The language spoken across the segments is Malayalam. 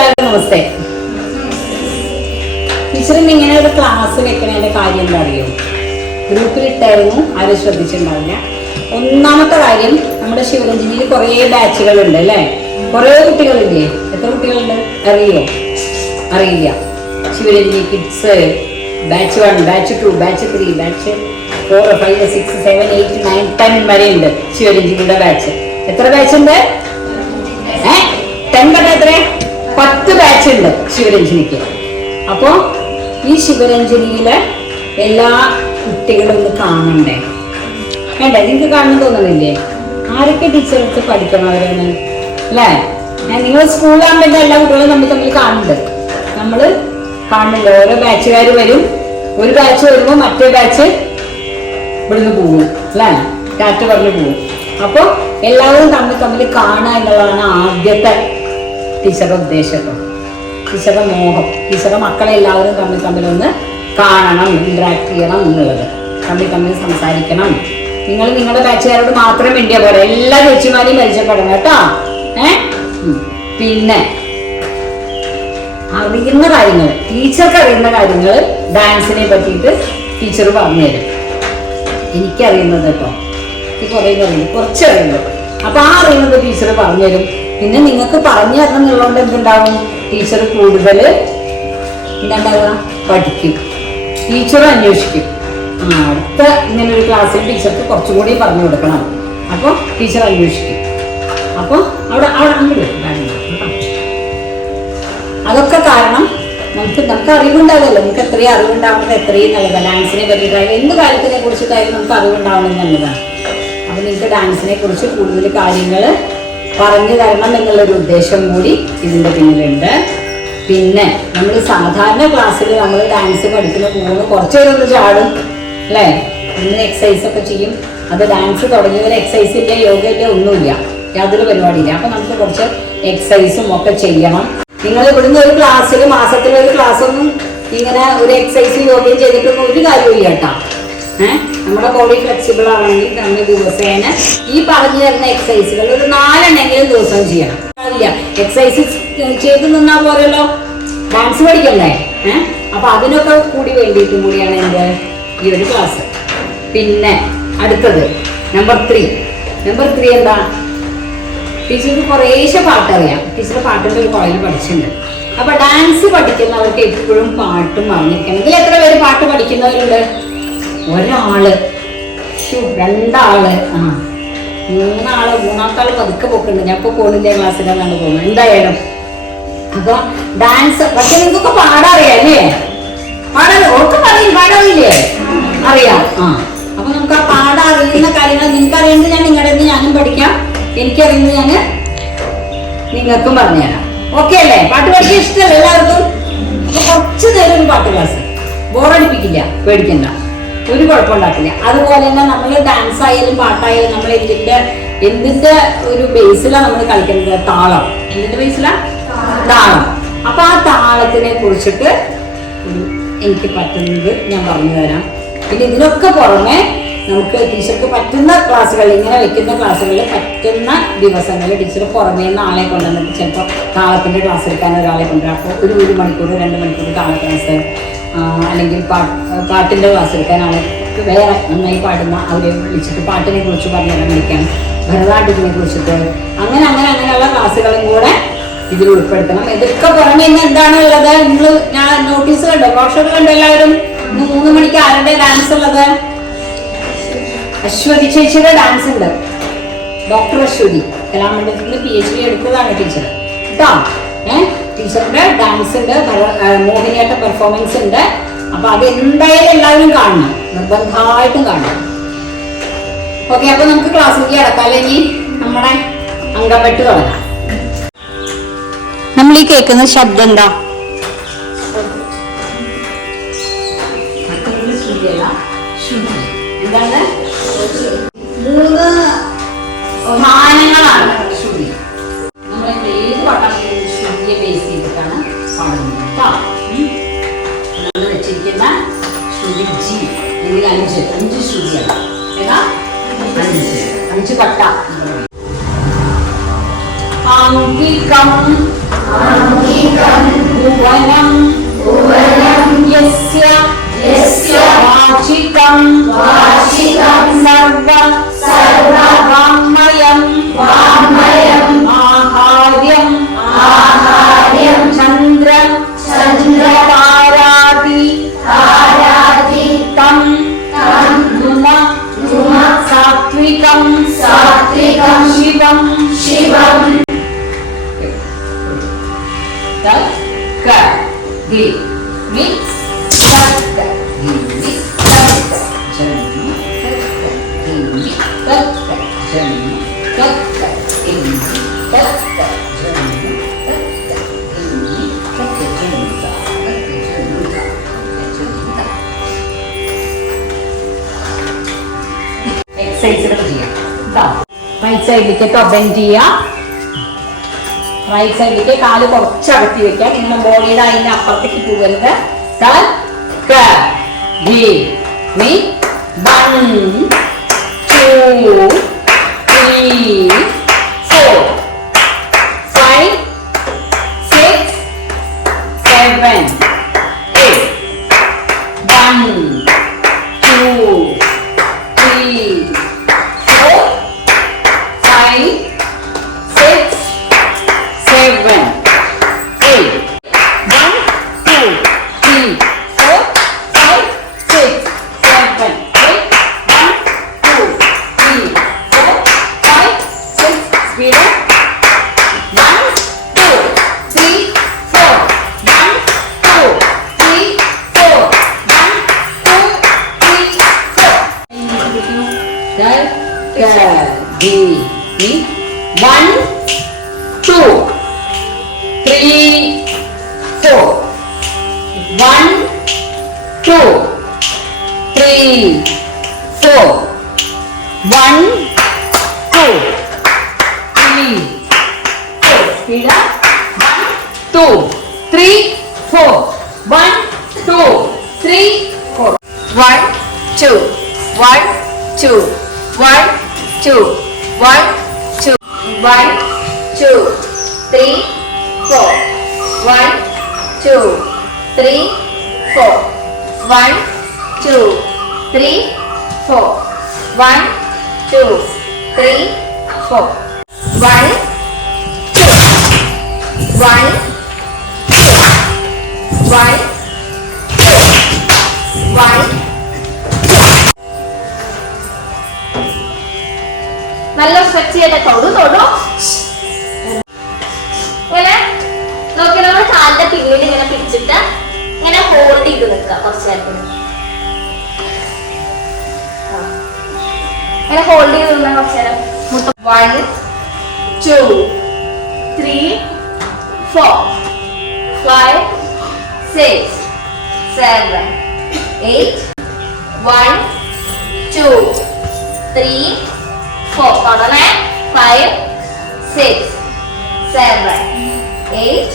എല്ലാവർക്കും നമസ്തേ. ടീച്ചറിന് ഇങ്ങനെ ഒരു ക്ലാസ് വെക്കണതിന്റെ കാര്യം എന്താ അറിയോ? ഗ്രൂപ്പിലിട്ടായിരുന്നു, ആരും ശ്രദ്ധിച്ചിട്ടുണ്ടാവില്ല. ഒന്നാമത്തെ കാര്യം, നമ്മുടെ ശിവരഞ്ജനിയിൽ കുറേ ബാച്ചുകളുണ്ട് അല്ലേ? കുറേ കുട്ടികളില്ലേ? എത്ര കുട്ടികളുണ്ട് അറിയോ? അറിയില്ല. Sivaranjini kids batch 1, batch 2, batch 3, batch 4, 5, 6, 7, 8, 9, 10 വരെ ഉണ്ട് ശിവരഞ്ജനിയുടെ ബാച്ച്. എത്ര ബാച്ച് ഉണ്ട്? 10 കണ്ട എത്ര? 10 ബാച്ച് ഉണ്ട് ശിവരഞ്ജനിക്ക്. അപ്പോൾ ഈ ശിവരഞ്ജനിയിലെ എല്ലാ കുട്ടികളും ഒന്ന് കാണണ്ടേ? വേണ്ട, നിങ്ങൾക്ക് കാണാൻ തോന്നുന്നില്ലേ? ആരൊക്കെ ടീച്ചർക്ക് പഠിക്കണവരാണ് അല്ലേ? നിങ്ങൾ സ്കൂളിലാകുമ്പോൾ എല്ലാ കുട്ടികളും തമ്മിൽ കാണുന്നുണ്ട്. നമ്മൾ കാണുന്നില്ല. ഓരോ ബാച്ചുകാർ വരും. ഒരു ബാച്ച് വരുമ്പോൾ മറ്റേ ബാച്ച് ഇവിടുന്ന് പോകും അല്ലേ? ടാറ്റ പറഞ്ഞു പോകും. അപ്പോൾ എല്ലാവരും തമ്മിൽ കാണുക എന്നുള്ളതാണ് ആദ്യത്തെ ടീച്ചറുടെ ഉദ്ദേശം, ടീച്ചറുടെ മോഹം. ടീച്ചറുടെ മക്കളെ എല്ലാവരും തമ്മിലൊന്ന് കാണണം, ഇന്ററാക്ട് ചെയ്യണം എന്നുള്ളത്. തമ്മിൽ സംസാരിക്കണം. നിങ്ങൾ നിങ്ങളുടെ ബാച്ചുകാരോട് മാത്രം വേണ്ടിയ പോലെ എല്ലാ ചേച്ചിമാരെയും പരിചയപ്പെടണം കേട്ടോ. പിന്നെ അറിയുന്ന കാര്യങ്ങൾ, ടീച്ചർക്ക് അറിയുന്ന കാര്യങ്ങൾ ഡാൻസിനെ പറ്റിയിട്ട് ടീച്ചർ പറഞ്ഞു തരും. എനിക്കറിയുന്നത് കേട്ടോ, കുറേ കുറച്ച് അറിയുള്ളൂ. അപ്പൊ ആ അറിയുന്നത് ടീച്ചർ പറഞ്ഞു തരും. പിന്നെ നിങ്ങൾക്ക് പറഞ്ഞു തരണം എന്നുള്ളതുകൊണ്ട് എന്തുണ്ടാവും? ടീച്ചർ കൂടുതൽ എന്താണ്ടാവുക? പഠിക്കും. ടീച്ചർ അന്വേഷിക്കും. അടുത്ത ഇങ്ങനെ ഒരു ക്ലാസ്സിൽ ടീച്ചർക്ക് കുറച്ചും കൂടി പറഞ്ഞു കൊടുക്കണം. അപ്പോൾ ടീച്ചർ അന്വേഷിക്കും. അപ്പോൾ അവിടെ അങ്ങോട്ട് അതൊക്കെ കാരണം നമുക്ക് അറിവുണ്ടാവുമല്ലോ. നമുക്ക് എത്രയും അറിവുണ്ടാവുന്നത് എത്രയും നല്ലതാണ്. ഡാൻസിനെ പറ്റിയിട്ടായാലും എന്ത് കാര്യത്തിനെ കുറിച്ചിട്ടായാലും നമുക്ക് അറിവുണ്ടാവണം എന്നുള്ളതാണ്. അപ്പോൾ നിങ്ങൾക്ക് ഡാൻസിനെ കുറിച്ച് കൂടുതൽ കാര്യങ്ങൾ പറഞ്ഞു തരണം എന്നുള്ളൊരു ഉദ്ദേശം കൂടി ഇതിൻ്റെ പിന്നിലുണ്ട്. പിന്നെ നമ്മൾ സാധാരണ ക്ലാസ്സിൽ നമ്മൾ ഡാൻസ് പഠിക്കുന്ന പോകുന്നു, കുറച്ച് പേരൊന്ന് ചാടും അല്ലേ? ഇന്ന് എക്സസൈസ് ഒക്കെ ചെയ്യും. അത് ഡാൻസ് തുടങ്ങിയവരെ എക്സസൈസ് ഇല്ല, യോഗ ഇല്ല, ഒന്നുമില്ല, യാതൊരു പരിപാടിയില്ല. അപ്പം നമുക്ക് കുറച്ച് എക്സസൈസും ഒക്കെ ചെയ്യണം. നിങ്ങൾ ഇവിടുന്ന് ഒരു ക്ലാസ്സിൽ മാസത്തിലൊരു ക്ലാസ്സൊന്നും ഇങ്ങനെ ഒരു എക്സസൈസും യോഗയും ചെയ്തിട്ടൊന്നും ഒരു കാര്യമില്ല കേട്ടോ. നമ്മുടെ ബോഡി ഫ്ലെക്സിബിൾ ആണെങ്കിൽ നമ്മൾ ദിവസേന ഈ പറഞ്ഞു തരുന്ന എക്സസൈസുകൾ ഒരു 4 എണ്ണെങ്കിലും ദിവസം ചെയ്യണം. ഇല്ല, എക്സസൈസ് ചെയ്ത് നിന്നാൽ പോരല്ലോ, ഡാൻസ് പഠിക്കണ്ടേ? അപ്പൊ അതിനൊക്കെ കൂടി വേണ്ടിയിട്ടും കൂടിയാണ് എൻ്റെ ഈ ഒരു ക്ലാസ്. പിന്നെ അടുത്തത് നമ്പർ 3 എന്താ? ടീച്ചർക്ക് കുറേശ്ശെ പാട്ടറിയാം. ടീച്ചർ പാട്ടിൻ്റെ ഒരു കോളേജിൽ പഠിച്ചിട്ടുണ്ട്. അപ്പൊ ഡാൻസ് പഠിക്കുന്നവർക്ക് എപ്പോഴും പാട്ടും അറിഞ്ഞിരിക്കണം. ഇതിൽ എത്ര പേര് പാട്ട് പഠിക്കുന്നവരുണ്ട്? ഒരാള്, 2 ആള്, 3 ആള്, 3-ാമത്തെ ആള് പതുക്കെ പോക്കുണ്ട്. ഞാൻ ഇപ്പോൾ പോകുന്നില്ല, ക്ലാസ്സിലാണ് പോകുന്നത്. എന്തായാലും അപ്പൊ ഡാൻസ് പക്ഷെ നിങ്ങൾക്കൊക്കെ പാടാറിയാം അല്ലേ? ഓർക്ക് പാടാറില്ലേ? അറിയാം. അപ്പൊ നമുക്ക് ആ പാടറിയുന്ന കാര്യങ്ങൾ നിങ്ങൾക്ക് അറിയുന്നത് ഞാൻ നിങ്ങളുടെ അടുത്ത് ഞാനും പഠിക്കാം, എനിക്കറിയുന്നത് ഞാൻ നിങ്ങൾക്കും പറഞ്ഞുതരാം. ഓക്കെ അല്ലേ? പാട്ട് പഠിക്കാൻ ഇഷ്ടമല്ല എല്ലാവർക്കും? അപ്പൊ കുറച്ച് നേരം ഒരു പാട്ട് ക്ലാസ് ബോറടിപ്പിക്കില്ല, പേടിക്കണ്ട, ഒരു കുഴപ്പമുണ്ടാക്കില്ല. അതുപോലെ തന്നെ നമ്മൾ ഡാൻസ് ആയാലും പാട്ടായാലും നമ്മൾ എന്തിന്റെ ഒരു ബേസിലാണ് നമ്മൾ കളിക്കുന്നത്? താളം. എന്തിന്റെ ബേസിലാണ്? താളം. അപ്പൊ ആ താളത്തിനെ കുറിച്ചിട്ട് എനിക്ക് പറ്റുന്നത് ഞാൻ പറഞ്ഞു തരാം. പിന്നെ ഇതിനൊക്കെ പുറമെ നമുക്ക് ടീച്ചർക്ക് പറ്റുന്ന ക്ലാസ്സുകൾ, ഇങ്ങനെ വെക്കുന്ന ക്ലാസ്സുകളിൽ പറ്റുന്ന ദിവസങ്ങളിൽ ടീച്ചർ പുറമേ നിന്ന് ആളെ കൊണ്ടുവന്നിട്ട് ചിലപ്പോൾ താളത്തിന്റെ ക്ലാസ് എടുക്കാൻ ഒരാളെ കൊണ്ടുവരാം. അപ്പോൾ 1 മണിക്കൂർ 2 മണിക്കൂർ താള ക്ലാസ്, അല്ലെങ്കിൽ പാട്ടിൻ്റെ ക്ലാസ് എടുക്കാൻ ആളെ വേറെ നന്നായി പാടുന്ന അവരെ വിളിച്ചിട്ട് പാട്ടിനെ കുറിച്ച് പറഞ്ഞു തരാൻ വിളിക്കാൻ, ഭരതനാട്യത്തിനെ കുറിച്ചിട്ട് അങ്ങനെയുള്ള ക്ലാസ്സുകളും കൂടെ ഇതിൽ ഉൾപ്പെടുത്തണം. ഇതൊക്കെ പുറമെ ഇന്ന് എന്താണ് ഉള്ളത്? നിങ്ങൾ ഞാൻ നോട്ടീസ് കണ്ടോ, ബ്രോഷർ കണ്ടോ? എല്ലാവരും ഇന്ന് 3 മണിക്ക് ആരുടെ ഡാൻസ് ഉള്ളത്? അശ്വതി ചേച്ചിയുടെ ഡാൻസ് ഉണ്ട്. ഡോക്ടർ അശ്വതി കലാമണ്ഡലത്തിൽ PhD എടുത്തതാണ് ടീച്ചർ കേട്ടോ. ടീച്ചറുടെ ഡാൻസ് ഉണ്ട്, മോഹിനിയാട്ട പെർഫോമൻസ് ഉണ്ട്. അപ്പൊ അത് എന്തായാലും എല്ലാവരും കാണണം, നിർബന്ധമായിട്ടും കാണണം. ഓക്കെ, അപ്പൊ നമുക്ക് ക്ലാസ്സിലേക്ക് കിടക്കാം. അല്ലെങ്കിൽ നമ്മുടെ അങ്കംവെട്ട് തുടങ്ങാം. നമ്മൾ ഈ കേൾക്കുന്ന ശബ്ദം എന്താ? എന്താണ്? 3 മാനങ്ങളാണ് ശ്രുതി. നമ്മൾ ഏത് പാട്ടാണെങ്കിലും ശ്രുതിയെ ബേസ് ചെയ്തിട്ടാണ് പാടുന്നത് കേട്ടോ. നമ്മൾ വെച്ചിരിക്കുന്ന ശ്രുതി ജി, ഇതിൽ 5 ശ്രുതിയാണ്. ഏതാ? 5 പട്ട. അംഗികം തക്ക ദി മി തക്ക ദി മി തക്ക ജന്മ തക്ക ദി മി തക്ക ജന്മ തക്ക ദി മി തക്ക ജന്മ തക്ക ദി മി തക്ക ജന്മ തക്ക ജന്മ എക്സസൈസുകൾ ചെയ്യാം. റൈറ്റ് സൈഡിലേക്ക് ബെൻഡ് ചെയ്യാം. റൈറ്റ് സൈഡിലേക്ക് കാല് കുറച്ച് അകത്തി വെക്കാം. നിങ്ങളുടെ ബോഡിയുടെ അതിന്റെ അപ്പുറത്തേക്ക് പോകരുത്. തക്ക the me 1 2 3 4 5 6 7 8 1 2 3 4 5 6 7 8 1 2 3 4 5 6 7 8 1 2 3 4 5 6 speed up 1 2 3 4 1 2 3 4 1 2 3 4 di 1 2 3 4 1 2 3 4 1 2 3 4 speed up 1 2 3 4 1 2 3 4 1 2 1 2 1 2 1 2 1 2 3 4 1 2 3 4 1 2 3 4 1 2 3 4 1 2 1 1 നല്ല സ്ട്രെച്ച് ചെയ്ത തൊടു ഇങ്ങനെ നോക്കി നമ്മൾ കാലിന്റെ പിന്നിൽ ഇങ്ങനെ പിടിച്ചിട്ട് ഇങ്ങനെ ഹോൾഡ് ചെയ്ത് നിൽക്കുക. കുറച്ച് നേരത്തിന് ഇങ്ങനെ ഹോൾഡ് ചെയ്ത് നിന്നാൽ കുറച്ച് നേരം 1 2 3 4 5 6 7 8 1 2 3 4 തുടങ്ങണേ 5 6 7 8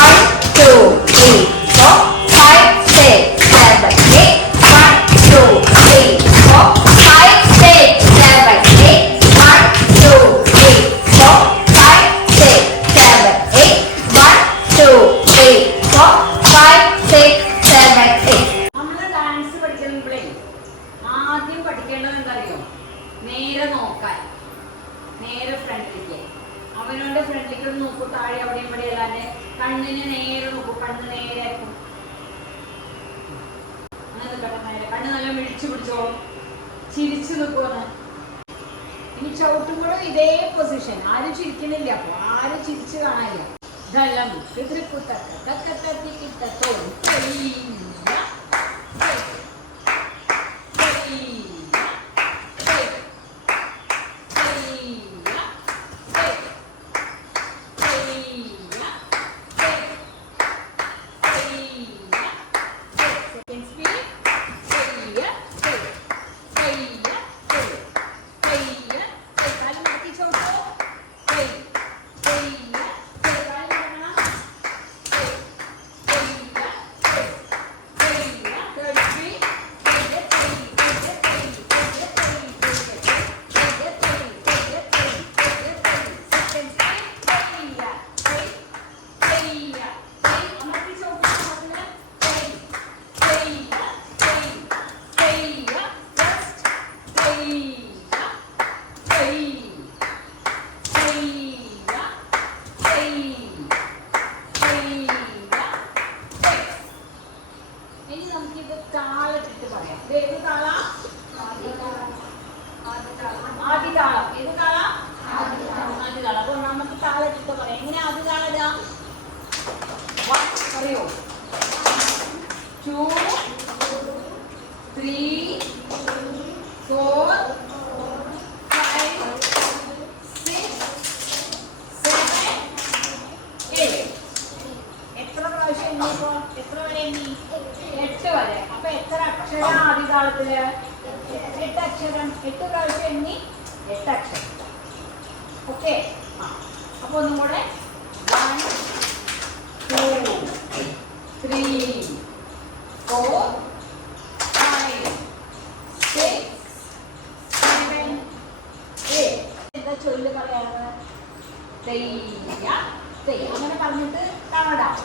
1 2 3 4 5 6 7 8 1 2 3 4 5 6 7 8 1 2 3 4 5 6 7 8 1 2 3 4 5 6 7 8 നമ്മൾ ഡാൻസ് പഠിക്കുമ്പോഴേ ആദ്യം പഠിക്കേണ്ടത് എന്തറിയോ? നേരെ നോക്കാൻ, നേരെ ഫ്രണ്ടിലേക്ക്. അവനോന്റെ ഫ്രണ്ടിലേക്ക് നോക്കൂ, താഴെ അവിടെയും ഇവിടെ അല്ലാതെ കണ്ണിന് നേരെ നോക്കൂ. കണ്ണ് നേരെ ആക്കും. അങ്ങനെ നേരെ കണ്ണ് നല്ല മിഴിച്ചു പിടിച്ചോ, ചിരിച്ചു നിൽക്കുമെന്ന്. ഇനി ചവിട്ടുമ്പോഴും ഇതേ പൊസിഷൻ. ആരും ചിരിക്കുന്നില്ല, അപ്പൊ ആരും ചിരിച്ചു കാണാനില്ല. ഇതെല്ലാം പറയൂ. 2 3 4 5 6 7 8. എത്ര പ്രാവശ്യം എണ്ണിപ്പോ? എത്ര വരെ എണ്ണി? 8 വരെ. അപ്പൊ എത്ര അക്ഷരം ആദ്യ താളത്തില്? 8 അക്ഷരം. 8 പ്രാവശ്യം എണ്ണി 8 അക്ഷരം. ഓക്കെ. അപ്പൊ ഒന്നും കൂടെ 1 2 3 4 5 6 7 8. എന്താ ചൊല്ല് പറയാറ്? തെയ്യ തെയ്യ. അങ്ങനെ പറഞ്ഞിട്ട് കാണാം.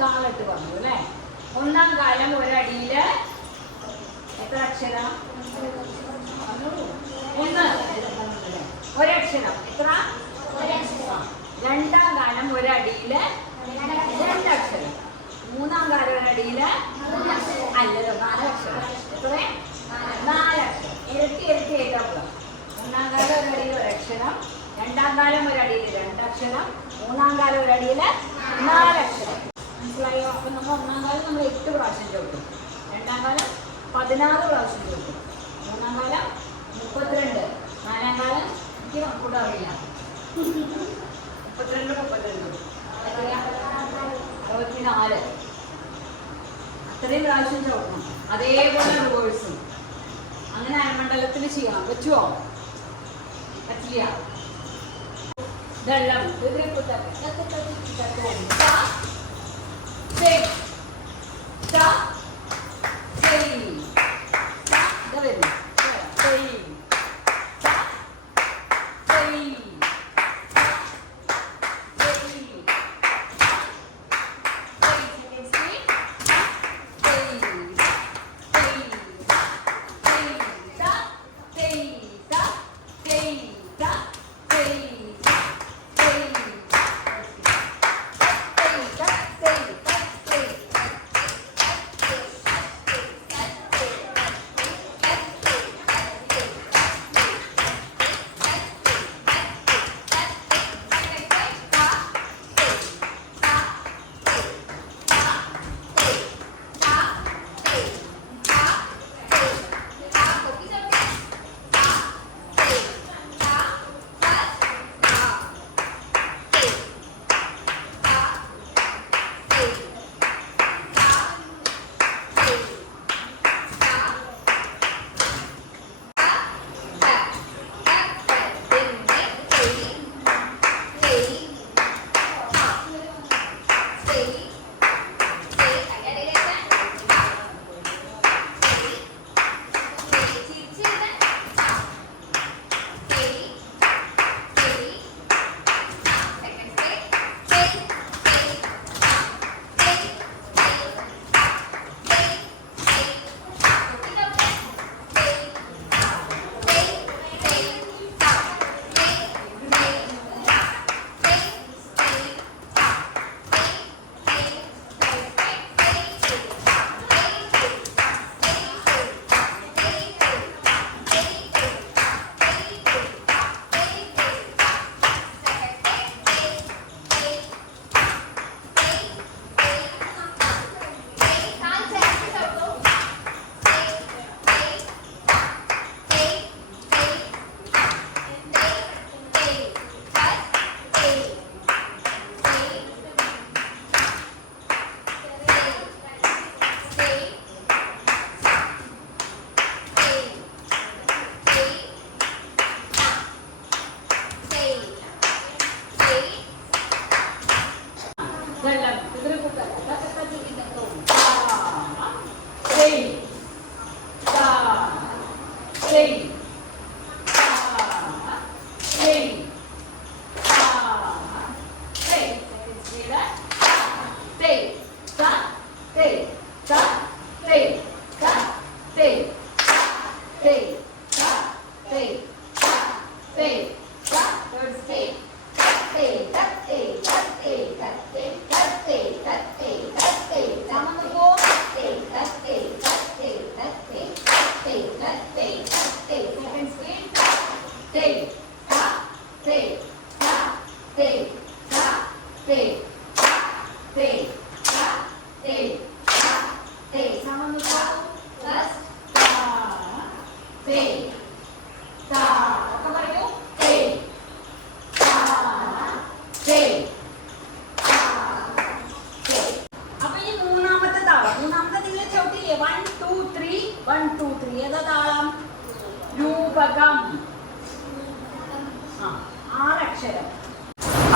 താളിട്ട് പറഞ്ഞു അല്ലേ? ഒന്നാം കാലം ഒരടിയില് എത്ര അക്ഷരം? 1 ഒരക്ഷരം. എത്ര? രണ്ടാം കാലം ഒരടിയില് 2 അക്ഷരം. മൂന്നാം കാലം ഒരടിയില് അല്ലല്ലോ 4 അക്ഷരം. എത്ര? 4 അക്ഷരം. ഇരട്ടി ഇരട്ടി ആയിട്ടാണ്. ഒന്നാം കാലം ഒരടിയിൽ 1 അക്ഷരം, രണ്ടാം കാലം ഒരടിയിൽ 2 അക്ഷരം, മൂന്നാം കാലം ഒരടിയില് 4 അക്ഷരം. മനസ്സിലായോ? അപ്പൊ നമ്മൾ ഒന്നാം കാലം നമ്മൾ 8 പ്രാവശ്യം ചോദിക്കും, രണ്ടാം കാലം 16 പ്രാവശ്യം ചോദിക്കും, മൂന്നാം കാലം 32, നാലാം കാലം എനിക്ക് കൂടെ അറിയില്ല 32 64 അത്രയും പ്രാവശ്യം ചോദിക്കണം. അതേപോലെ റിവേഴ്സും അങ്ങനെ അരമണ്ഡലത്തിൽ ചെയ്യണം. പറ്റുമോ? പറ്റില്ല. വെള്ളം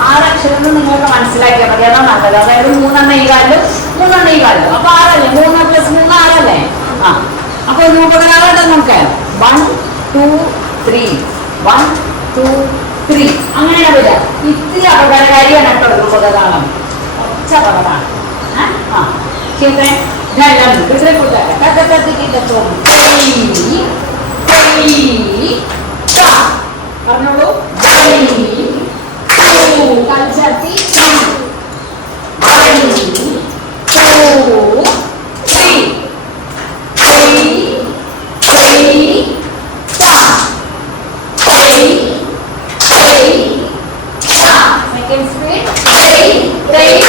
ആറക്ഷരം നിങ്ങൾക്ക് മനസ്സിലാക്കിയാൽ മതി. അതാണ് നല്ലത്. അതായത് 3 ഈ കാലിലും 3 ഈ കാലിലും. അപ്പൊ 6 അല്ലേ? 3 + 3 6 അപ്പൊ രൂപകലാളുണ്ട് നമുക്ക് 1 2 3 1 2 3 അങ്ങനെയാണ് വരിക. ഇത്തിരി അപകടകാരിയാണ് കേട്ടോ രൂപകതാളം. കുറച്ച് അപകടമാണ്. പറഞ്ഞോളൂ. കൽച്ചത്തി 1 2 3 second speed very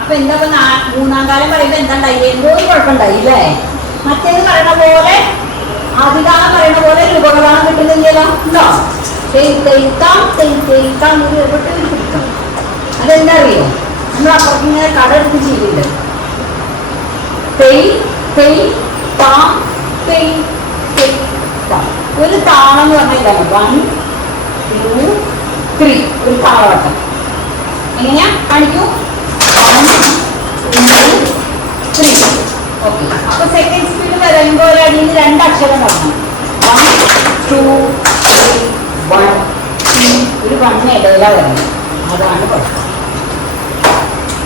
അപ്പൊ എന്താ മൂന്നാം കാലം പറയുമ്പോ എന്താ ഉണ്ടായി? എന്തോ കുഴപ്പമുണ്ടായില്ലേ? മറ്റേത് പറയണ പോലെ ആദ്യകാലം പറയണ പോലെ രൂപകലാളം കിട്ടുന്നില്ലല്ലോ. ഉണ്ടോ? പിടിക്കാം. അതെന്താ അറിയോ? നമ്മൾ അപ്പുറത്ത് ഇങ്ങനെ കട എടുത്ത് ചെയ്യില്ല. ഒരു താളം എന്ന് പറഞ്ഞാൽ 1 2 3 ഒരു താളവട്ടം. എങ്ങനെയാ കാണിക്കൂ? 1 2 3. ഓക്കെ. അപ്പൊ സെക്കൻഡ് സ്പീഡ് വരുമ്പോൾ അടിയിൽ 2 അക്ഷരം കാണണം. 1 2 3 1 2 ഒരു 1 ഇടയില വരണം. അതാണ് കുഴപ്പം.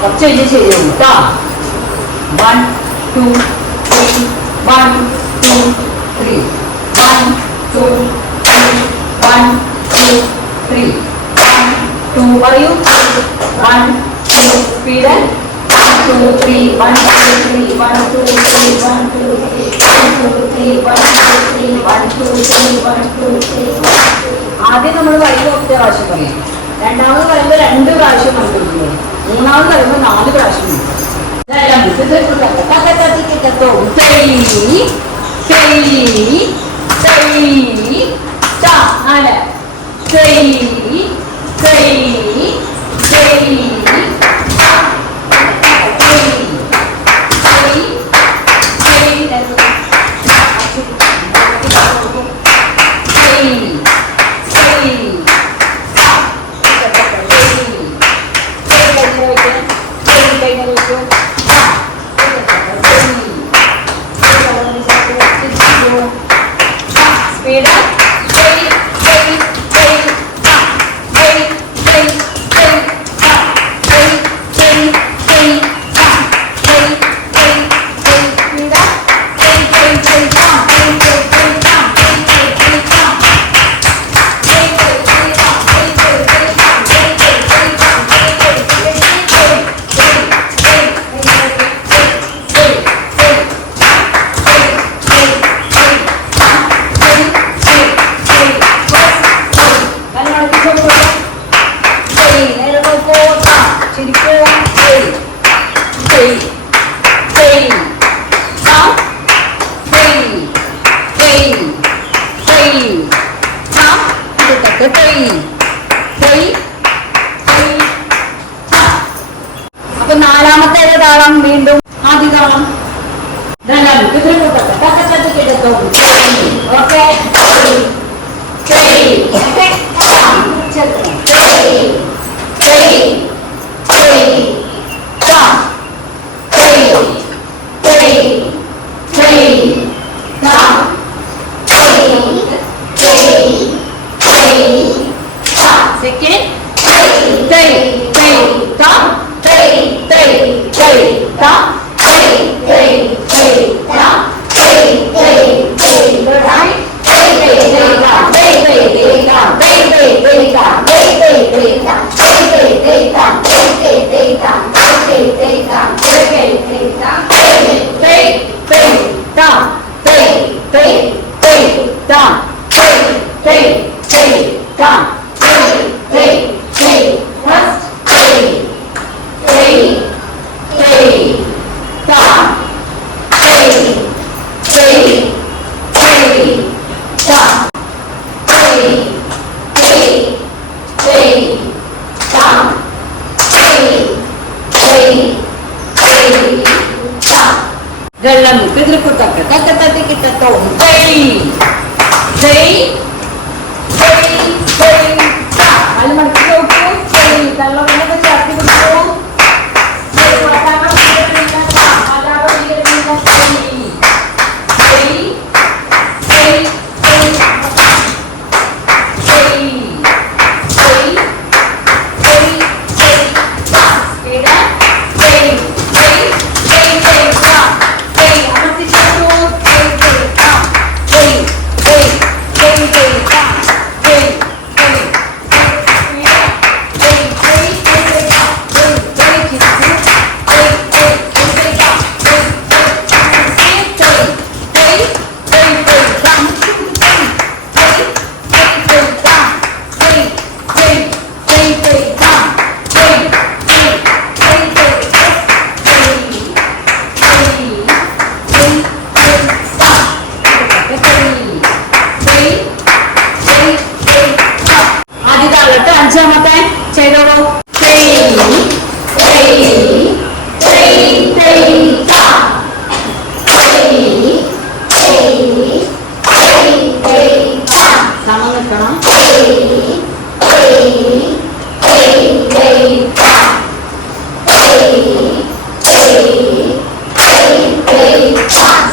കുറച്ച് കഴിഞ്ഞ് ശരിയുള്ളൂ കേട്ടോ. 1 2 3 1 2 3 1 2 3 1 2 3 1 2 പറയൂ. 1 2 സ്പീഡ് 1 2 3 1 2 3 1 2 3 1 2 3 1 2 3 1 2 3 1 2 3 1 2 3. ആദ്യം നമ്മൾ പറയുമ്പോൾ 1 പ്രാവശ്യം പറയാം. രണ്ടാമത് പറയുമ്പോൾ 2 പ്രാവശ്യം കണ്ടുപിടിക്കുക. മൂന്നാമത് പറയുമ്പോൾ 4 പ്രാവശ്യം okay dalam kedua kata kita tahu day kalau mana kita ukur kalau mana kita cari betul pertama kita minta ada apa dia minta അഞ്ചാമത്തെ ചെയ്തോളൂ സമം നിൽക്കണം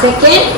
second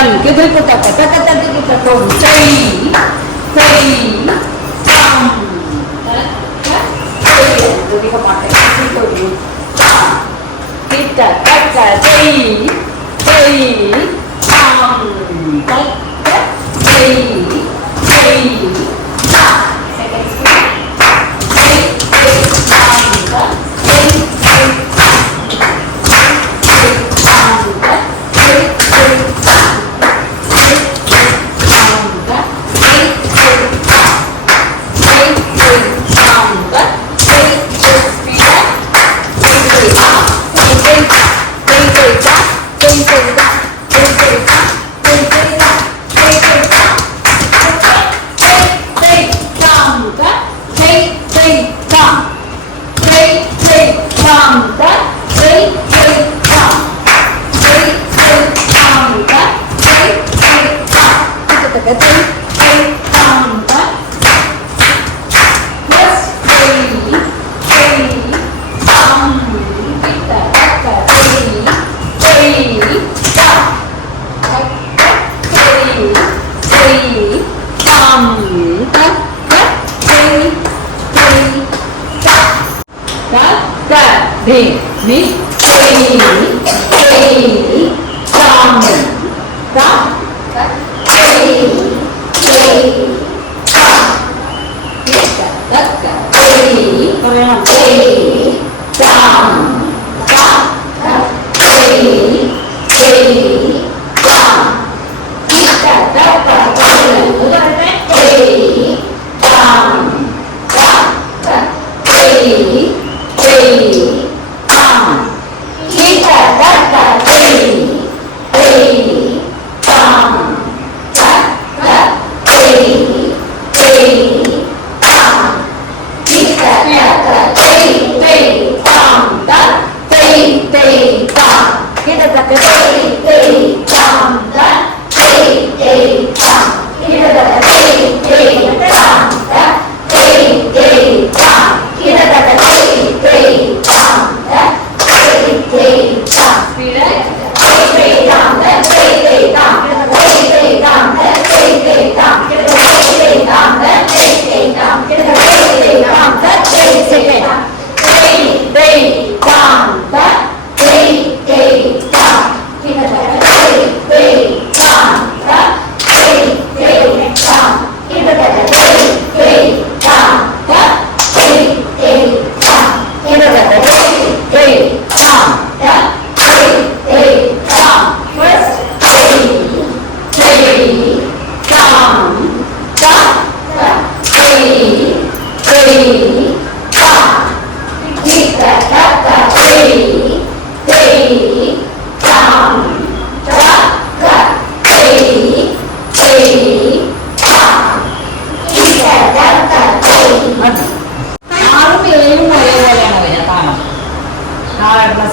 dalam kita kata kita tahu kita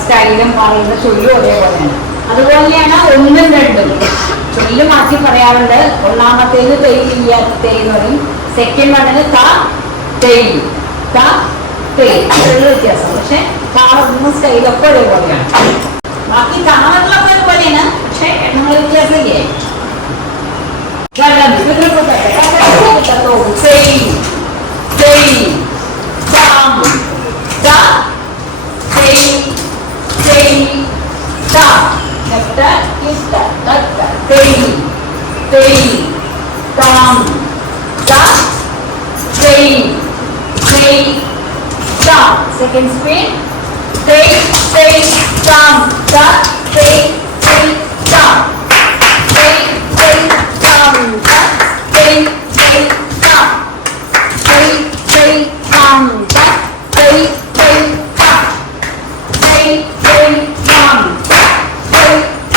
സ്റ്റൈലും പറയുന്ന ചൊല്ലും ഒരേപോലെയാണ്. അതുപോലെയാണ് ഒന്നും രണ്ടും ചൊല്ല് മാറ്റി പറയാറുണ്ട്. ഒന്നാമത്തേത് തേയില്ലാത്ത എന്ന് പറയും, സെക്കൻഡ് വണ്ണിന് ത തേയ് ത തേയ്, വ്യത്യാസം. പക്ഷെ കാണുന്ന സ്റ്റൈലൊക്കെ ഒരേപോലെയാണ്. ബാക്കി കാണുന്നതൊക്കെ ഒരുപോലെയാണ്, പക്ഷെ നമ്മൾ വ്യത്യാസമില്ലേ. Second speed. Say, tam, ta, say, tam. Say, tam, ta, say, tam. Say, tam, ta, say, tam. Say, tam, ta, say,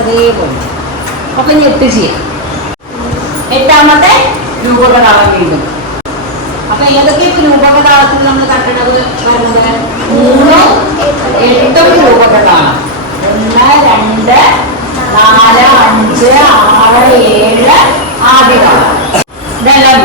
അതേപോലെ. അപ്പൊ ഞെട്ട് ചെയ്യാം. എട്ടാമത്തെ രൂപകതാളം വീണ്ടും. അപ്പൊ ഏതൊക്കെ ഇപ്പൊ രൂപകതാളത്തിൽ നമ്മൾ കണ്ടത് വരുന്നത്? 3, 8 രൂപകതാളം. 1, 2, 4, 5, 6, 7 ആദ്യകാലം. ഇതെല്ലാം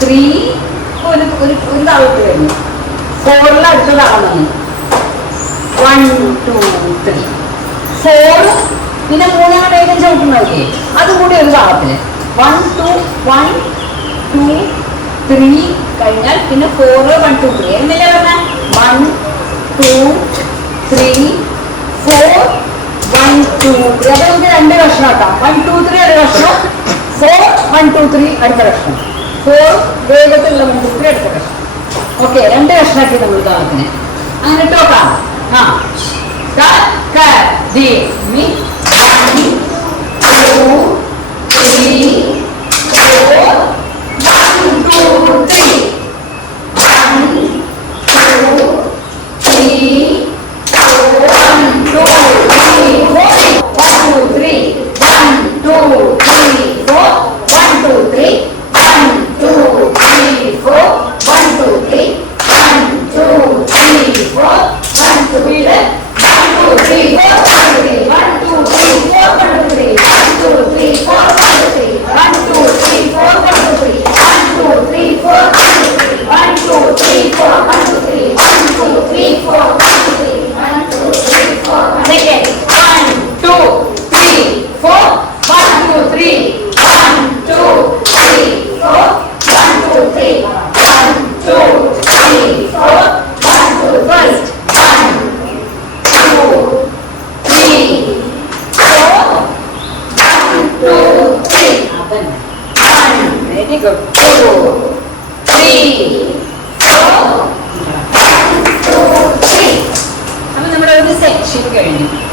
3 ഒരു താഴോട്ട് വരുന്നു. 4 അടുത്തതാവുന്നു. 1 2 3 4 പിന്നെ 3 വേഗം ചവിട്ടുന്നതല്ലേ അതുകൂടി ഒരു താളത്തില് 1 2 3 കഴിഞ്ഞാൽ പിന്നെ 4 1 2 3 എന്നല്ലേ പറഞ്ഞ 1 2 3 4 1 2 3 അത് നമുക്ക് 2 കഷ്ണം ആക്കാം. 1 2 3 ഒരു കഷ്ണം 4 1 2 3 അടുത്ത കഷ്ണം 4 വേഗത്തിലുള്ള 1 2 3 അടുത്ത കഷ്ണം. ഓക്കെ 2 കഷ്ണാക്കി നമ്മൾ താളത്തിന് അങ്ങനെ ഇട്ടോക്കാം. ആ mi 1 2 3 4 1 2 3 1 2 3 4 1 2 3 4 1 2 3 1 2 3 4 1 2 3 1 2 3 4 1 2 3 1 2 3 4 1 2 3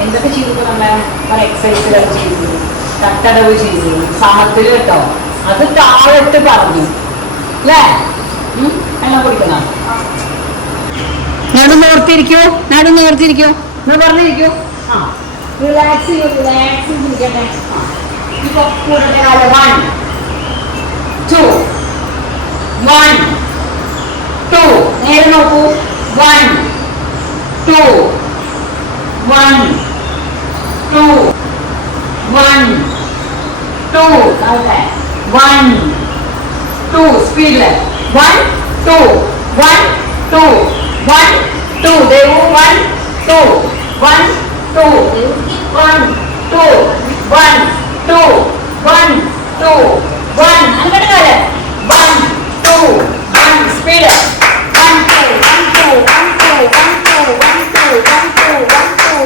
എന്തൊക്കെ ചെയ്തു നമ്മൾ എക്സസൈസുകൾ ചെയ്തു തട്ടടവ് ചെയ്തു സമത്തിൽ കേട്ടോ അത് താഴെട്ട് പറഞ്ഞു അല്ലേ എല്ലാം കുടിക്കണം. നടന്നോർത്തിരിക്കോ എന്ന് പറഞ്ഞിരിക്കൂ. ആ റിലാക്സ് ചിരിക്കട്ടെ. ഇപ്പൊ കൂടട്ടെ 1 2 1 2 നേരെ നോക്കൂ 1 2 1 2 1 2 okay 1 2 speed 1 2 1 2 1 2 they move 1 2 1 2 1 2 1 2 1 2 1 അങ്ങോട്ട് കാല് 1 2 1 speed 1 2 1 2 1 2 1 2 1 2 1 2 1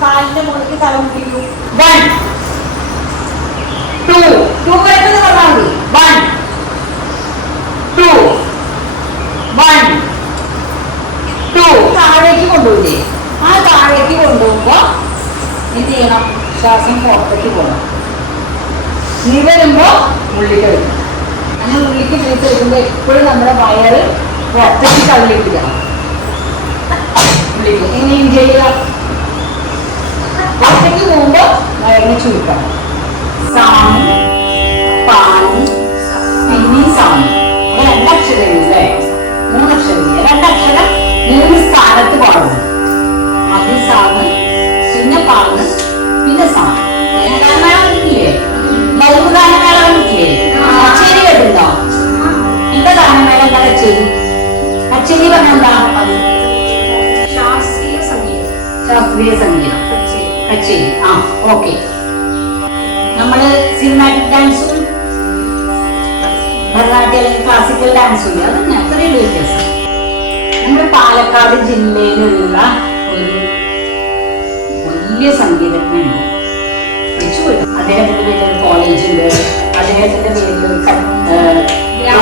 കാലിന്റെ മുകളിലേക്ക് തല മുട്ടിക്കൂ 1 2 2 വരുന്നത് പറഞ്ഞാൽ മതി 1 2 1 2 താഴേക്ക് കൊണ്ടുപോയില്ലേ ആ താഴേക്ക് കൊണ്ടുപോകുമ്പോ എന്ത് ചെയ്യണം ശ്വാസം പുറത്തേക്ക് പോകണം നിവരുമ്പോ ഉള്ളിലേക്ക് വരും അങ്ങനെ ഉള്ളിലേക്ക് വീട്ട് വരുമ്പോ എപ്പോഴും നമ്മുടെ വയറ് പുറത്തേക്ക് തള്ളിപ്പിക്കണം ഉള്ളിലേക്ക് എങ്ങനെയും ചെയ്യുക പുറത്തേക്ക് പോകുമ്പോ വയറിനെ ചുരുക്കണം സാം പാനി പിന്നീ സാം 2 അക്ഷരമില്ലേ 3 അക്ഷരമില്ല 2 അക്ഷരം 3 സ്ഥാനത്ത് പാടുന്നു ആദ്യം സാമ് പിന്നെ പാന്ന് പിന്നെ സാം ഗാനമേളയില്ലേ ലൈവ് ഗാനമേളയില്ലേ കച്ചേരി കേട്ടുണ്ടോ എന്താ ഗാനമേള എന്താ കച്ചേരി പറഞ്ഞെന്താ അത് ശാസ്ത്രീയ സംഗീതം കച്ചേരി ആ ഓക്കെ നമ്മള് സിനിമാറ്റിക് ഡാൻസും ഭരതനാട്യം അല്ലെങ്കിൽ ക്ലാസിക്കൽ ഡാൻസും ഇല്ല അത് അത്രയും വ്യത്യാസം. നമ്മുടെ പാലക്കാട് ജില്ലയിലുള്ള ഒരു വലിയ സംഗീതജ്ഞനുണ്ട് അദ്ദേഹത്തിന്റെ പേരിലൊരു കോളേജ് ഉണ്ട് അദ്ദേഹത്തിന്റെ പേരിലൊരു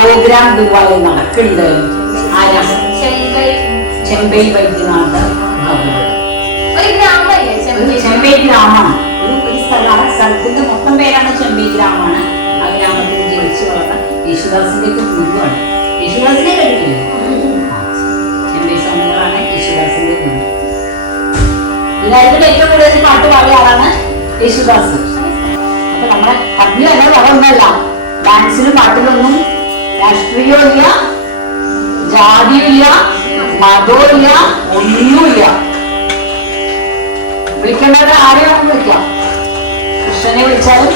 പ്രോഗ്രാം ദുബായിൽ നടക്കുന്നുണ്ട് ചെമ്പൈ വൈദ്യനാഥ ചെമ്പൈ ഗ്രാമമാണ് ഒരു സ്ഥലത്തിന്റെ മൊത്തം പേരാണ് ചെമ്പൈ ഗ്രാമമാണ്. ആ ഗ്രാമത്തിൽ ജനിച്ചു വളർന്ന യേശുദാസിന്റെ ഒക്കെ ഗുരുവാണ്. യേശുദാസിനെ കേട്ടിട്ടില്ലേ? ചെമ്പൈ സ്വാമികളാണ് യേശുദാസിന്റെ ഗുരു. എല്ലാവർക്കും ഏറ്റവും കൂടുതൽ പാട്ട് പാടിയ ആളാണ് യേശുദാസ്. അപ്പൊ നമ്മളെ പറഞ്ഞു തന്നെ വളർന്നല്ല ഡാൻസിനും പാട്ടിലൊന്നും രാഷ്ട്രീയവും ഇല്ല ജാതിയും ഇല്ല മതവും ഇല്ല ഒന്നുമില്ല. വിളിക്കേണ്ടത് ആരെയാണ് വിളിക്കാം. കൃഷ്ണനെ വിളിച്ചാലും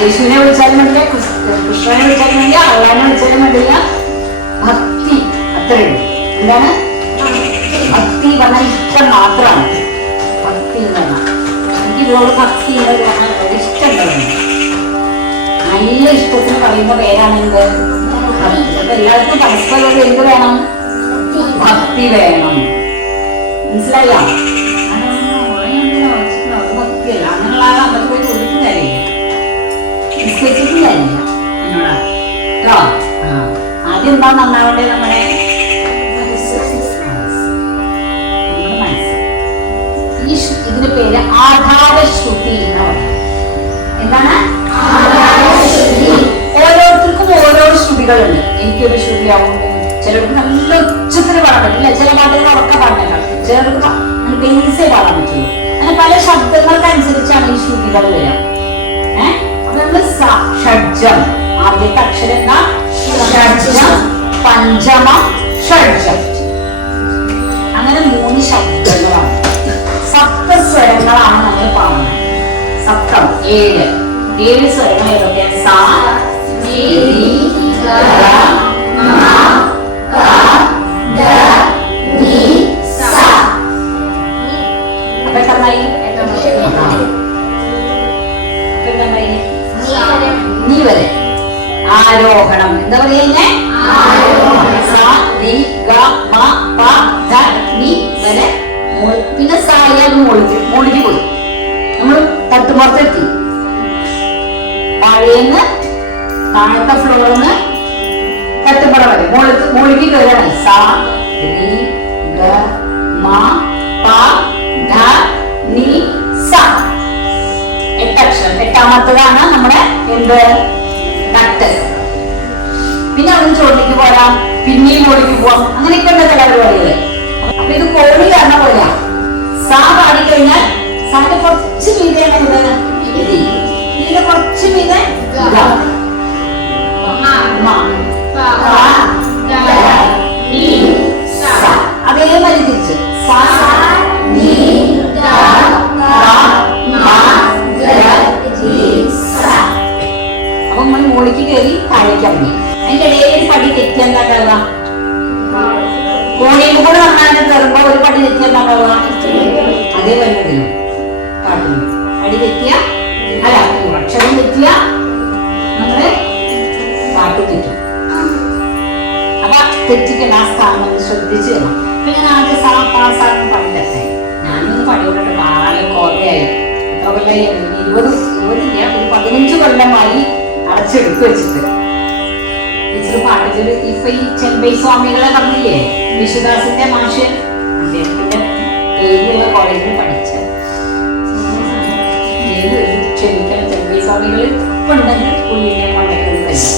യേശുവിനെ വിളിച്ചാലും വേണ്ടില്ല, കൃഷ്ണനെ വിളിച്ചാലും വേണ്ടില്ല, അള്ളാനെ വിളിച്ചാലും വേണ്ടില്ല. ഭക്തി അത്രയുള്ളൂ. എന്താണ് ഭക്തി പറഞ്ഞാൽ ഇഷ്ടം മാത്രമാണ്. ഭക്തി എന്ന് പറഞ്ഞാൽ എനിക്ക് ഇവരോട് ഭക്തി ഉള്ളത് പറഞ്ഞാൽ ഇഷ്ടം ഉണ്ടാവുന്നു. നല്ല ഇഷ്ടത്തിന് പറയുന്ന പേരാണ് എന്ത് അപ്പൊ എല്ലാവർക്കും പരസ്പരം എന്ത് വേണം, ഭക്തി വേണം. മനസ്സിലായ ഭക്തിയല്ല. അങ്ങനെയുള്ള ആൾ അമ്പലത്തിൽ പോയി ചോദിക്കും കാര്യമില്ല, നിശ്ചയിച്ചിട്ടും കാര്യമില്ല എന്നോടാ കേട്ടോ. ആദ്യം എന്താ നന്നാവണ്ടേ, നമ്മുടെ മനസ്സ്. ഇതിന് പേര് ആധാരശ്രുതി എന്ന് പറയാം. എന്താണ് ഓരോരുത്തർക്കും ഓരോ ശ്രുതികളുണ്ട്. എനിക്കൊരു ശ്രുതിയാവുന്നു, ചിലർക്ക് നല്ല ഉച്ചത്തിന് പാടാൻ പറ്റില്ല, ചില പാട്ടുകൾ ഉറക്കം പാടാൻ പറ്റും, ചിലർക്ക് ബേസേ പാടാൻ പറ്റുള്ളൂ. അങ്ങനെ പല ശബ്ദങ്ങൾക്കനുസരിച്ചാണ് ഈ ശ്രുതികൾ വരിക. അപ്പൊ നമ്മള് ഷഡ്ജം, ആദ്യത്തെ അക്ഷരം ഷഡ്ജം, പഞ്ചമം, ഷഡ്ജം, അങ്ങനെ 3 ശബ്ദങ്ങളാണ്. സപ്തസ്വരങ്ങളാണ് നമ്മൾ പാടുന്നത്. സപ്തം 7 സ്വരങ്ങൾ ഏതൊക്കെയാണ്? സാ, രി, ഗ, മ, പ, ധ, നി, സ. അപ്പൊ എത്രയായി? നീ വരെ ആരോഹണം. എന്താ പറയുന്നേ? സാ, രി, ഗ, മ, പ, ധ, നി വരെ. പിന്നെ സായ മോളിക്ക് പോയി, നമ്മൾ തട്ടുപുറത്തെത്തി. താഴേന്ന് താഴത്തെ ഫ്ലോറിന്ന് തട്ടുപുറ വരെ മോളിക്ക് കയറാണ്. സാ, രി, ഗ, മ, പ, ധ, നി, സ. 8 അക്ഷരം. 8ാമത്തതാണ് നമ്മുടെ എന്ത് തട്ട്. പിന്നെ അതിന് ചോട്ടിലേക്ക് പോരാം, പിന്നെയും മോളിക്ക് പോവാം. അങ്ങനെയൊക്കെ ഉണ്ട് ചില പരിപാടികള്. അപ്പൊ ഇത് കോഴി കാരണ പോലെയാ. സാ പാടിക്കഴിഞ്ഞാൽ സാന്റെ കുറച്ച് മീതെയാണ് ഇത്, ഇതിന്റെ കുറച്ച് മീതെ അതേമാതിരി തിരിച്ച് അപ്പൊ നമ്മൾ മുകളിലേക്ക് കയറി താഴേക്ക് ഇറങ്ങി. അതിന്റെ ഇടയിൽ ഒരു പടി തെറ്റി എന്താ കോണിയും കൂടെ നന്നായിട്ട് കയറുമ്പോ ഒരു പടി തെറ്റി എന്താ അതേ വരുന്നതിലും പാട്ടിലും പടി തെറ്റിയ അല്ല അക്ഷരം തെറ്റിയ നമ്മള് പാട്ട് തെറ്റും. അപ്പൊ തെറ്റിക്കണ്ട, ആ സ്ഥാനം ശ്രദ്ധിച്ചു തരണം. പിന്നെ ആദ്യം സാ പാസ്സാകുന്ന പടി തെറ്റേ ഞാനൊന്ന് പടിയോടെ കാണാനും കോർമ്മയായി. എത്ര കൊല്ലായി? 15 കൊല്ലമായി അടച്ചെടുത്ത് വെച്ചിട്ട്. ഇച്ചിരി പാട്ടത്തില് ഇപ്പൊ ഈ ചെമ്പൈ സ്വാമികളെ പറഞ്ഞില്ലേ, വിശ്വദാസിന്റെ മാഷ്, അദ്ദേഹത്തിന്റെ പേരുള്ള കോളേജിൽ പഠിച്ച ക്ഷമിക്കണം ചെമ്പൈ സ്വാമികൾ ഇപ്പൊ ഉണ്ടെങ്കിൽ പുള്ളിനെ മണ്ടയ്ക്കൊന്നും കഴിയും.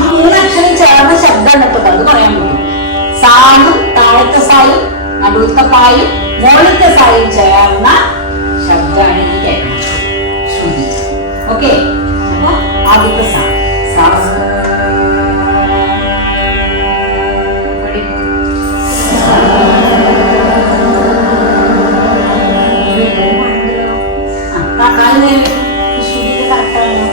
3 അക്ഷരം ചേർന്ന ശബ്ദമാണ് ഇപ്പൊ അത് പറയാൻ പറ്റും. സായും താഴത്തെ സായും നടുവത്തെ പായും മോളത്തെ സായും ചേർന്ന ശബ്ദമാണ് ഈ കേൾക്കുന്നത്, ശ്രുതി. ഓക്കെ, അപ്പൊ ആദ്യത്തെ സാ ശ്രുതിക്ക് കറക്റ്റാണല്ലോ.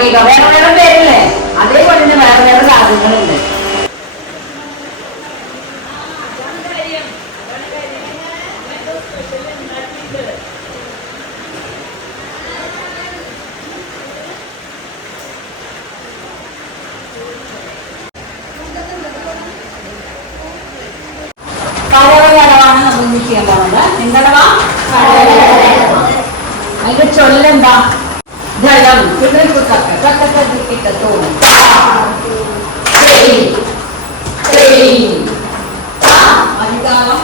മാളിക വേറെ വേറെ പേരല്ലേ, അതേപോലെ തന്നെ വേറെ വേറെ രാഗങ്ങളുണ്ട്. കരവയടവാണ് നമ്മൾ ചെയ്യാൻ പോകുന്നത്. എന്തടവാ? അതിന്റെ ചൊല്ലെന്താ? ജലം അധികാരം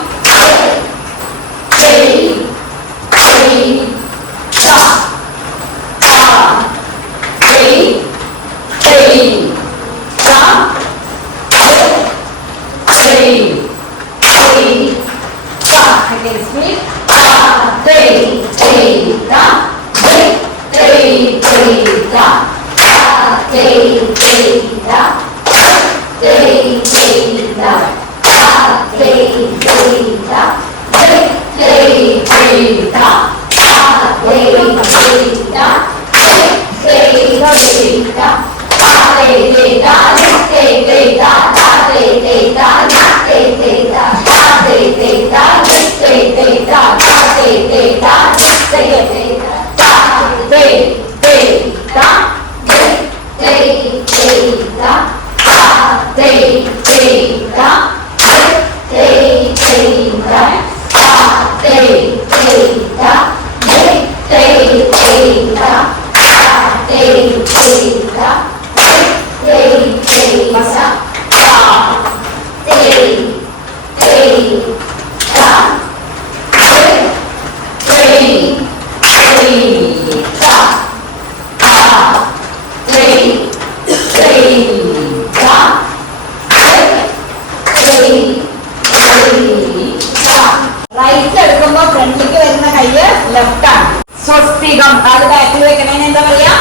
റൈറ്റ് എടുക്കുമ്പോ ഫ്രണ്ടിലേക്ക് വരുന്ന കയ്യ് ലെഫ്റ്റ് ആണ്. സ്വസ്തികം അത് ബാക്കിൽ വെക്കണേന് എന്താ പറയാ?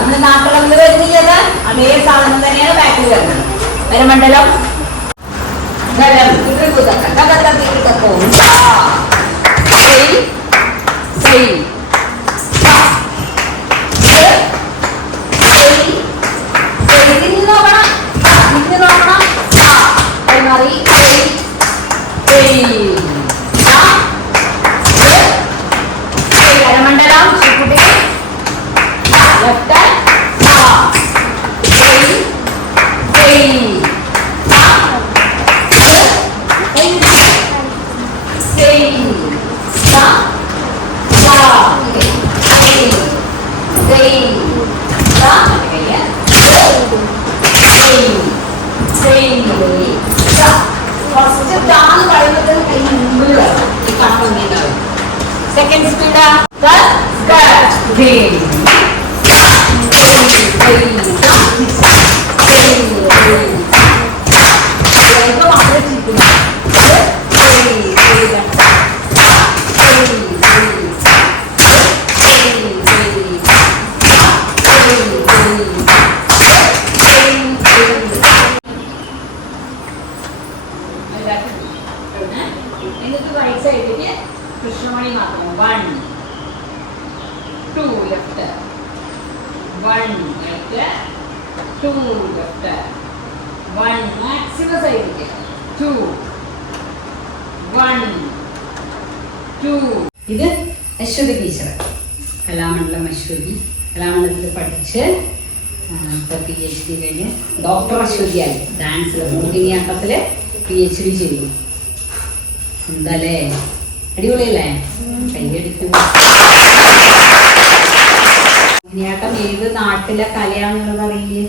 നമ്മുടെ നാട്ടിലൊന്നും വരുന്നില്ലത് അതേ സാധനം തന്നെയാണ് ബാക്കിൽ വരുന്നത്. വരമണ്ഡലം സെക്കൻഡ് സ്പീഡ് കൃഷ്ണമണി മാത്രം 1 2 ലെഫ്റ്റ് 1 റൈറ്റ് 2 ലെഫ്റ്റ് 1 മാക്സിമം സൈഡിലേക്ക് 2 1 2. ഇത് അശ്വതി ടീച്ചർ, കലാമണ്ഡലം അശ്വതി. കലാമണ്ഡലത്തിൽ പഠിച്ച് PhD കഴിഞ്ഞ് ഡോക്ടർ അശ്വതിയായി. ഡാൻസിൽ മോഹിനിയാട്ടത്തിൽ PhD ചെയ്തു. എന്താല്ലേ, അടിപൊളിയല്ലേ? കൈയടിക്കും. മോഹിനിയാട്ടം ഏത് നാട്ടിലെ കലയാണെന്നുള്ളത് അറിയില്ലേ?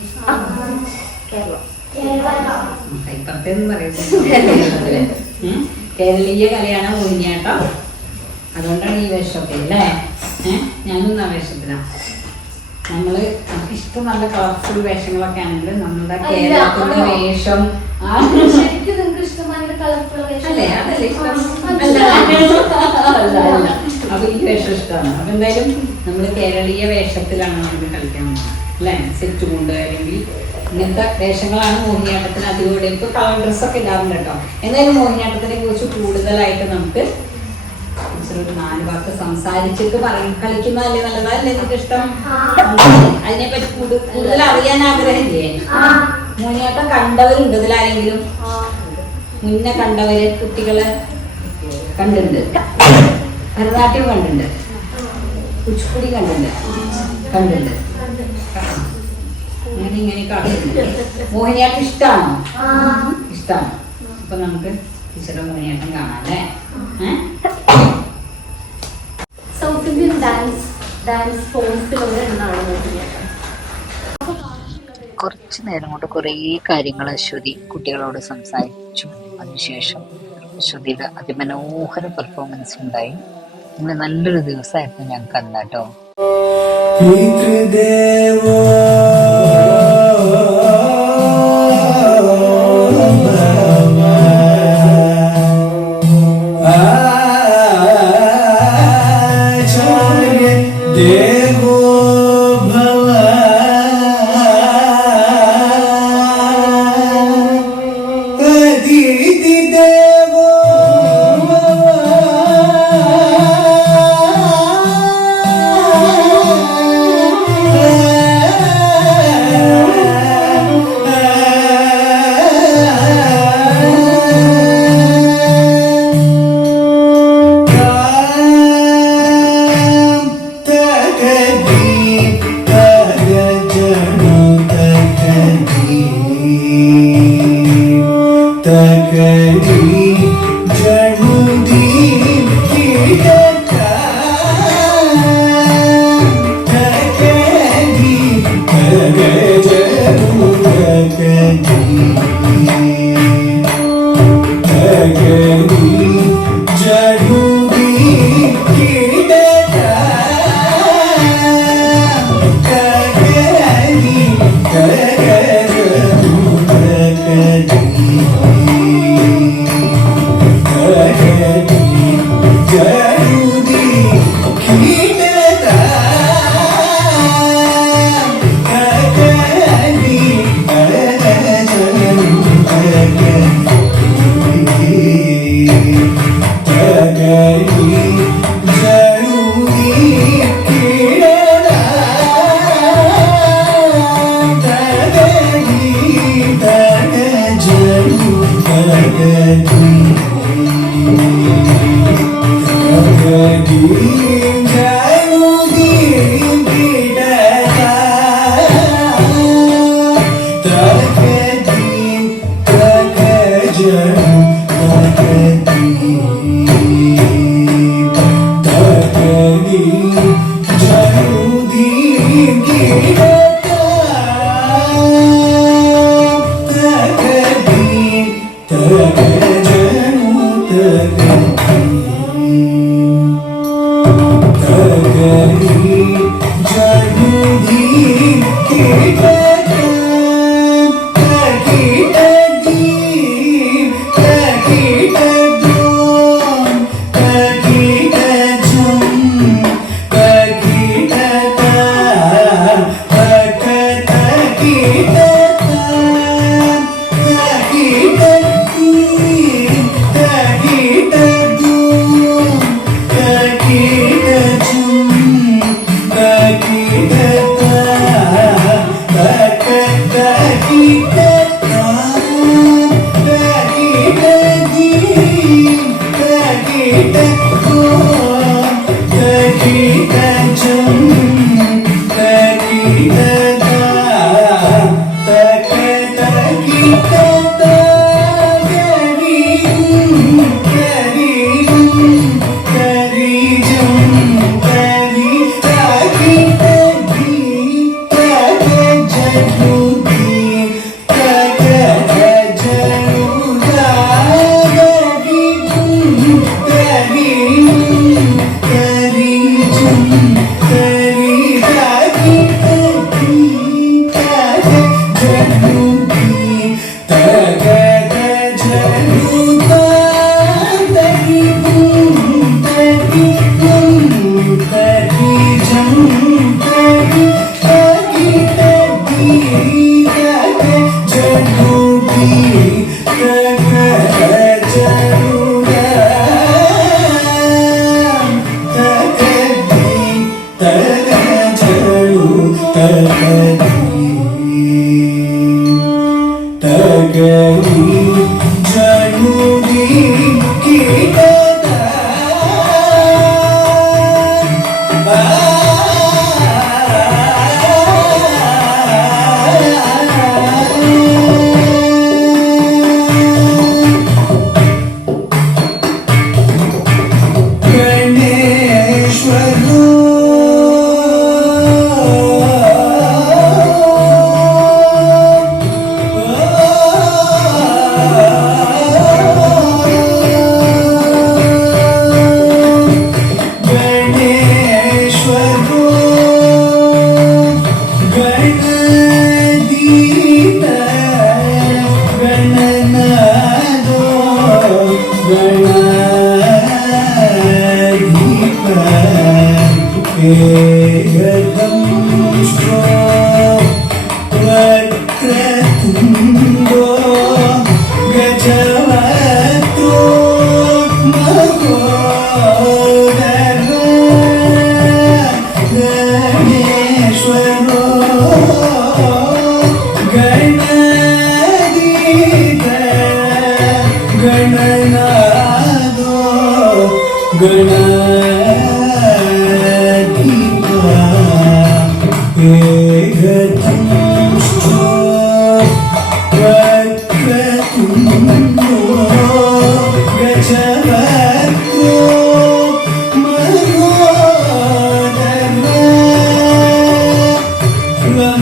കൈപ്പത്തെന്ന് പറയുന്നത് കേരളീയ കലയാണ് മോഹിനിയാട്ടം. അതുകൊണ്ടാണ് ഈ വേഷമൊക്കെ അല്ലേ? ഞാനൊന്നും ആ വേഷത്തിലാണ്. നമ്മള് നമുക്ക് ഇഷ്ടം നല്ല കളർഫുൾ വേഷങ്ങളൊക്കെ ആണെങ്കിൽ നമ്മുടെ കേരളത്തിന്റെ വേഷം അല്ലേ? അതല്ലേ ഇഷ്ടം? അപ്പൊ ഈ വേഷം ഇഷ്ടമാണ്. അപ്പൊ എന്തായാലും നമ്മള് കേരളീയ വേഷത്തിലാണ് നമുക്ക് കളിക്കാൻ പോകുന്നത് അല്ലെ? സെറ്റ് കൊണ്ട് അല്ലെങ്കിൽ ഇങ്ങനത്തെ വേഷങ്ങളാണ് മോഹിനിയാട്ടത്തിന് അധികം. ഇപ്പൊ കളർ ഡ്രസ്സൊക്കെ ഇടാറുണ്ട് കേട്ടോ. എന്തായാലും മോഹിനിയാട്ടത്തിനെ കുറിച്ച് കൂടുതലായിട്ട് നമുക്ക് ടീച്ചർ ഒരു 4 വാക്ക് സംസാരിച്ചിട്ട് കളിക്കുന്നതല്ലേ നല്ലതല്ലേ നിങ്ങൾക്ക് ഇഷ്ടം? അതിനെപ്പറ്റി കൂടുതൽ അറിയാൻ ആഗ്രഹമില്ലേ? മോനിയാട്ടം കണ്ടവരുണ്ട് ഇതിലാരെങ്കിലും? മുന്നേ കണ്ടവര് കുട്ടികളെ കണ്ടിട്ടുണ്ട്, ഭരതനാട്യം കണ്ടിട്ടുണ്ട്, കുച്ചിപ്പുടി കണ്ടിട്ടുണ്ട്. ഇങ്ങനെ കാണുന്നുണ്ട്. മോഹിനിയാട്ടം ഇഷ്ടമാണോ? ഇഷ്ടമാണ്. അപ്പൊ നമുക്ക് ടീച്ചറുടെ മോഹിനിയാട്ടം കാണാം അല്ലേ? സൗത്ത് ഇന്ത്യൻ ഡാൻസ് ഫോംസിലൊരു എണ്ണമാണ് മോഹിനിയാട്ടം. കുറച്ചു നേരം കൊണ്ട് കുറേ കാര്യങ്ങൾ അശ്വതി കുട്ടികളോട് സംസാരിച്ചു. അതിനുശേഷം അശ്വതിയുടെ അതിമനോഹര പെർഫോമൻസ് ഉണ്ടായി. ഇന്ന് നല്ലൊരു ദിവസമായിരുന്നു ഞങ്ങൾക്ക് അന്ന് കേട്ടോ.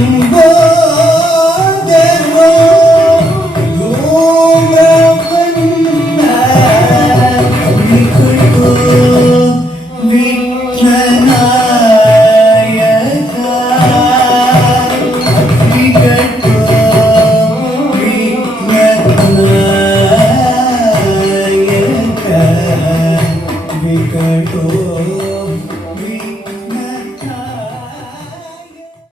പറയുമ്പോൾ